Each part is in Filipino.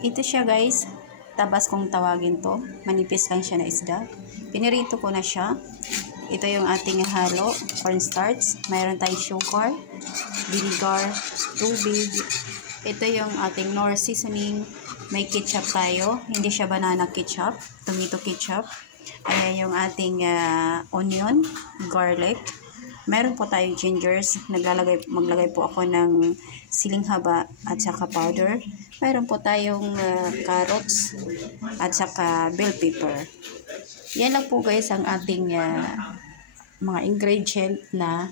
Ito siya guys, tabas kung tawagin to. Manipis lang siya na isda. Pinirito ko na siya. Ito yung ating halo, cornstarch. Mayroon tayong sugar, vinegar, tubig. Ito yung ating Knorr seasoning. May ketchup tayo. Hindi siya banana ketchup, tomato ketchup. Ayan yung ating onion, garlic. Meron po tayong gingers. Maglagay po ako ng siling haba at saka powder. Meron po tayong carrots at saka bell pepper. Yan lang po guys ang ating mga ingredient na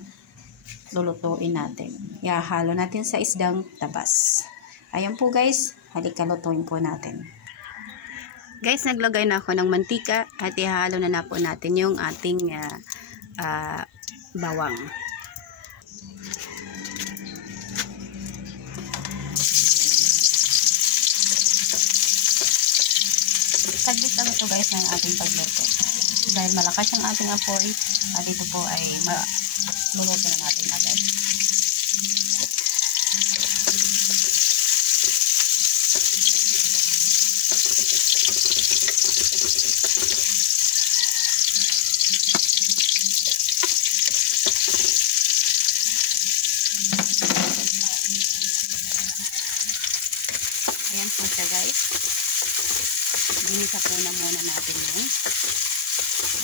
lulutuin natin. Ihahalo natin sa isdang tabas. Ayan po guys, halika lutuin po natin. Guys, naglagay na ako ng mantika at ihahalo na po natin yung ating bawang. Saglit lang ito guys ng ating pagluto. Dahil malakas ang ating apoy at ito po ay maluluto na natin agad. Ayan po siya guys. Ginisa po na muna natin yun.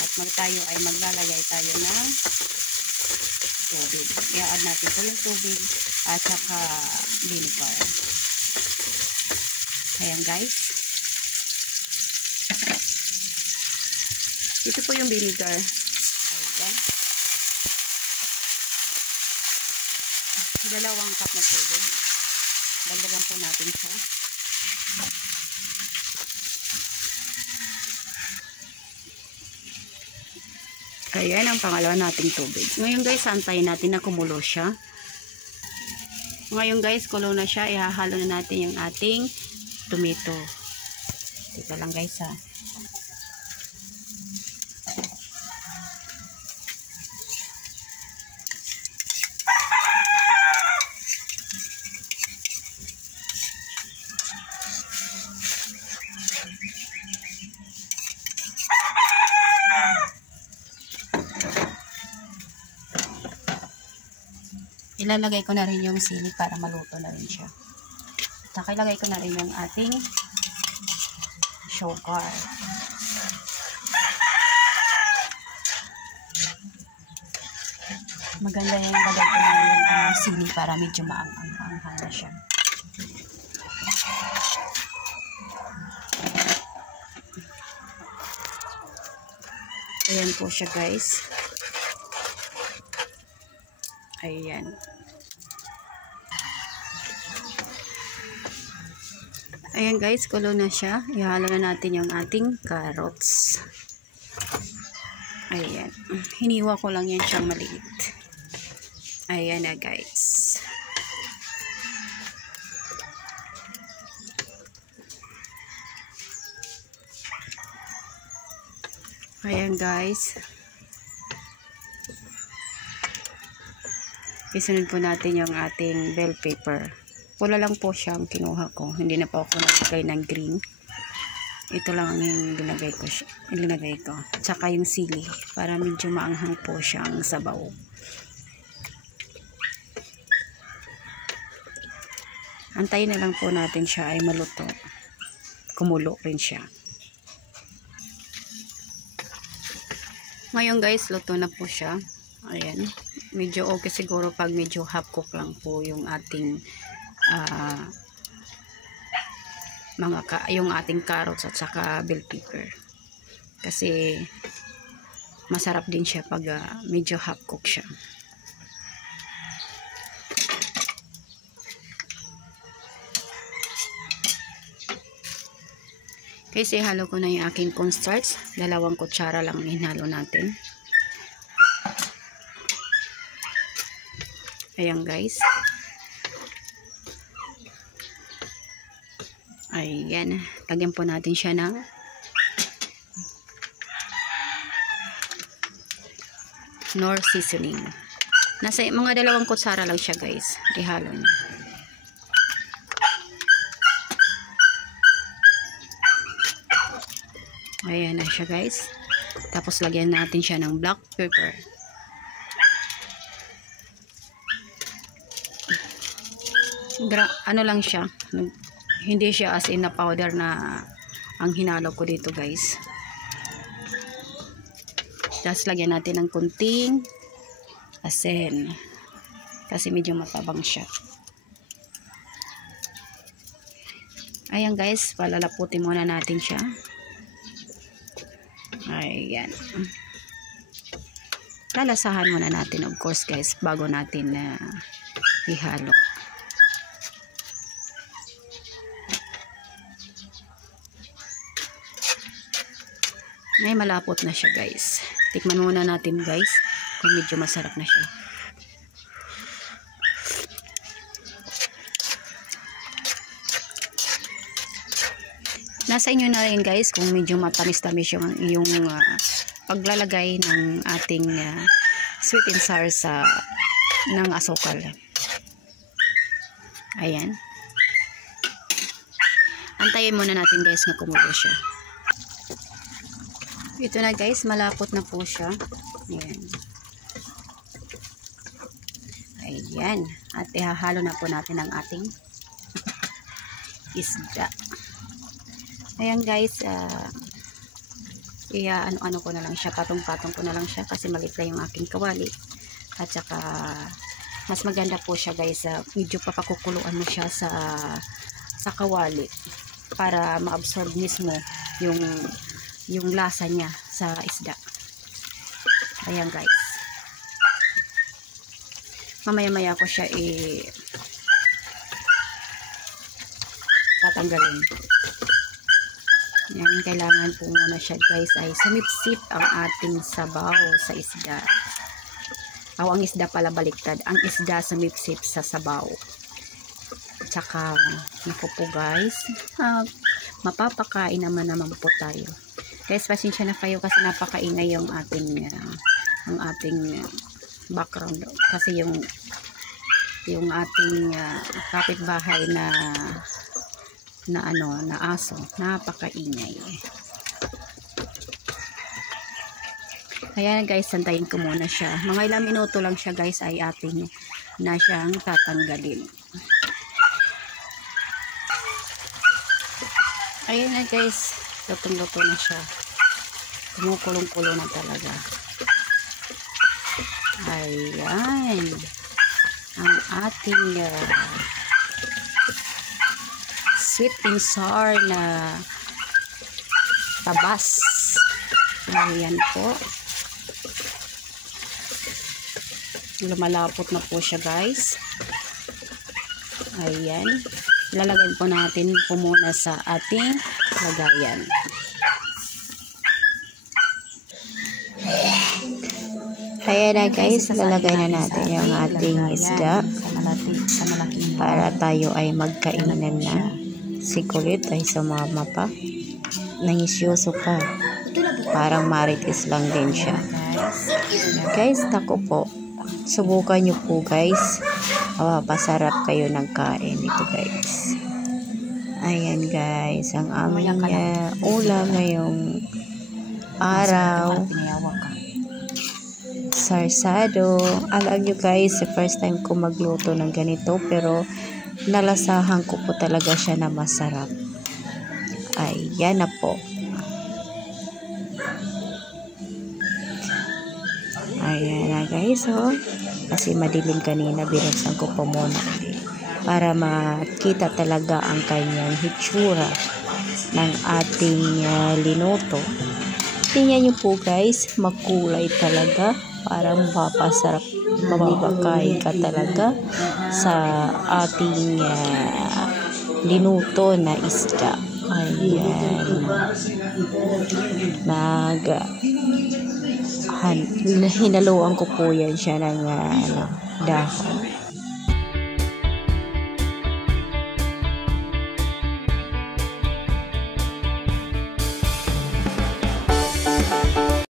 At tayo ay maglalagay tayo ng tubig. I-add natin po yung tubig at saka vinegar. Ayan guys. Ito po yung vinegar. Ayan. 2 cup na tubig. Dagdagan po natin siya. Ayan ang pangalawa nating tubig. Ngayon guys, antayin natin na kumulo siya. Ngayon guys, kulo na siya. Ihahalo na natin yung ating tomato. Ito lang guys ha. Ilalagay ko na rin yung sili para maluto na rin siya. Saka ilagay ko na rin yung ating sugar. Maganda yung lagay ko na yung sili para medyo maanghang na siya. Ayan po siya guys. Ayan. Ayan guys, kulo na siya. Ihalo na natin yung ating carrots. Ayan. Hiniwa ko lang yan siyang maliit. Ayan na guys. Ayan guys. Isunod po natin yung ating bell pepper. Pula lang po siya ang kinuha ko. Hindi na po ako naglagay ng green. Ito lang yung linagay ko. Tsaka yung sili. Para medyo maanghang po siyang sabaw. Antayin na lang po natin siya ay maluto. Kumulo rin siya. Ngayon guys, luto na po siya. Ayan. Medyo okay siguro pag medyo half cook lang po yung ating yung ating carrots at saka bell pepper. Kasi masarap din siya pag medyo half cook siya. Kasi halo ko na yung aking cornstarch. 2 kutsara lang hinalo natin. Ayan guys. Ayan. Lagyan po natin siya ng Knorr seasoning. Nasa mga 2 kutsara lang siya guys. Ihalo niyo. Ayan na siya guys. Tapos lagyan natin siya ng black pepper. Ano lang siya. Hindi siya as in na powder na ang hinalo ko dito guys. Tapos lagyan natin ng kunting asin. Kasi medyo matabang siya. Ayan guys, palalaputin muna natin siya. Ayan. Lalasahan muna natin of course guys bago natin ihalo. Ay, malapot na siya guys. Tikman muna natin guys kung medyo masarap na siya. Nasa inyo na rin guys kung medyo matamis-tamis yung paglalagay ng ating sweet and sour ng asukal. Ayan. Antayin muna natin guys na kumulo siya. Ito na guys, malapot na po siya. Ayan. Ayan. At ihahalo na po natin ang ating isda. Ayan guys, ano ko na lang siya, patong-patong ko na lang siya kasi maliit lang yung aking kawali. At saka mas maganda po siya guys, medyo papakukuluan mo siya sa kawali para ma-absorb mismo yung lasa niya sa isda. Ayan guys. Mamaya-maya ko siya tatanggalin. Yan, kailangan po muna siya guys ay sumipsip ang ating sabaw sa isda. Ang isda pala baliktad. Ang isda sumipsip sa sabaw. Tsaka, naku po guys, mapapakain naman po tayo. Guys, pasensya na kayo kasi napakaingay yung ating background kasi yung ating kapitbahay na aso, napakaingay. Ayan guys, santayin ko muna siya. Mga ilang minuto lang siya guys ay ating na siyang tatanggalin. Ayan na guys, lutong-luto na siya. Kumukulong-kulo na talaga. Ayan. Ang ating sweet and sour na tabas. Ayan po. Lumalapot na po siya guys. Ayan. Lalagay po natin po muna sa ating lagayan. Ayan na guys, lalagay na natin yung ating isda para tayo ay magkainan na. Si kulit ay sumama pa. Nangisyoso pa. Parang marites lang din siya. Guys, tako po. Subukan nyo po guys. Pasarap kayo ng kain ito guys. Ayan guys, ang aming ulam ngayong araw. Sarsado. Alam nyo guys, first time ko magluto ng ganito pero nalasahan ko po talaga siya na masarap. Ayan na po. Ayan na guys, oh. Kasi madilim kanina, binuksan ko po muna para makita talaga ang kanyang hitsura ng ating linuto. Tingnan nyo po guys, makulay talaga. Parang mapapasarap, mapapakain ka talaga sa ating linuto na isda. Ayan. Hinaluan ko po yan siya ng dahon.